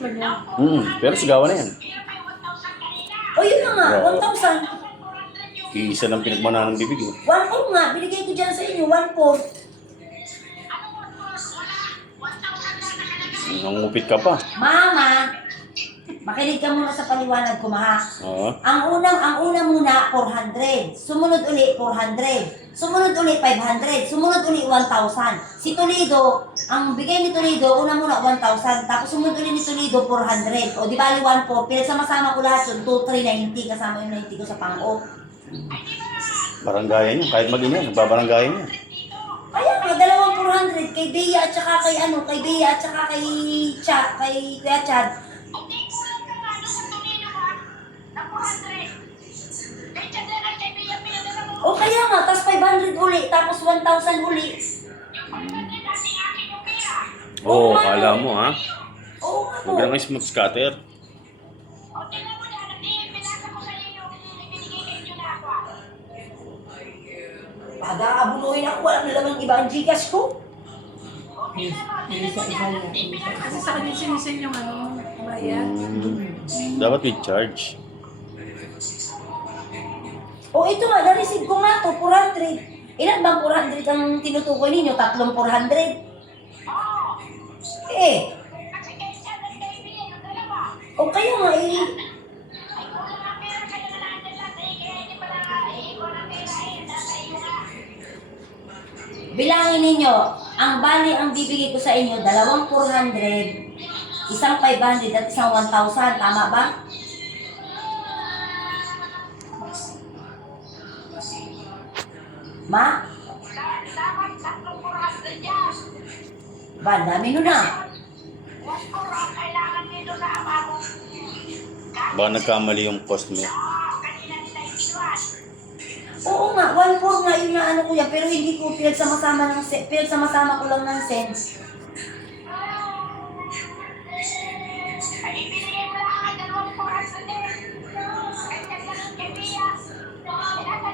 lang yan. Pero sigawan na yan. O yun na nga, Oo. 1,000. Iisa lang pinagmana ng bibig eh. 1,400 nga, binigay ko dyan sa inyo, 1,400. Nangungupit ka pa. Mama, makinig ka muna sa paliwanag ko, ma. Oo. Ang una muna, 400. Sumunod uli, 400. Sumunod uli, 500. Sumunod uli, 1,000. Si Toledo, ang bigay ni Toledo, una muna 1,000. Tapos sumunod uli ni Toledo, 400. O di bali 1,400. Pinagsama-sama ko lahat yun, 2,390. Kasama yung 90 ko sa pang-o. Baranggayan niya. Kahit mag-ina, nagbabaranggayan niya. Kaya nga, dalawang 400 kay Bea at saka kay kay Bea at saka kay Kuya Chad. O kaya nga, tapos 500 uli, tapos 1,000 uli. Oo, kala mo ha. Oo nga po. Huwag lang smooth scatter. Baga abunuhin ako, walang nalamang iba ang Gcash ko. Isa-isa niya. Kasi sa kanya sinisin yung bayan. Dapat with charge. O ito nga, na-receive ko nga to, 400. Ilan bang 400 ang tinutukoy ninyo? Tatlong 400? Eh. O kaya nga bilangin ninyo, ang bali ang bibigay ko sa inyo, dalawang 400, isang 500 at isang 1,000. Tama ba? Ma? Ba, dami nun na. Baka nagkamali yung post mo. Oo nga, 1,400 nga yun na ano kuya, pero hindi ko pinagsama-sama ko lang ng cents.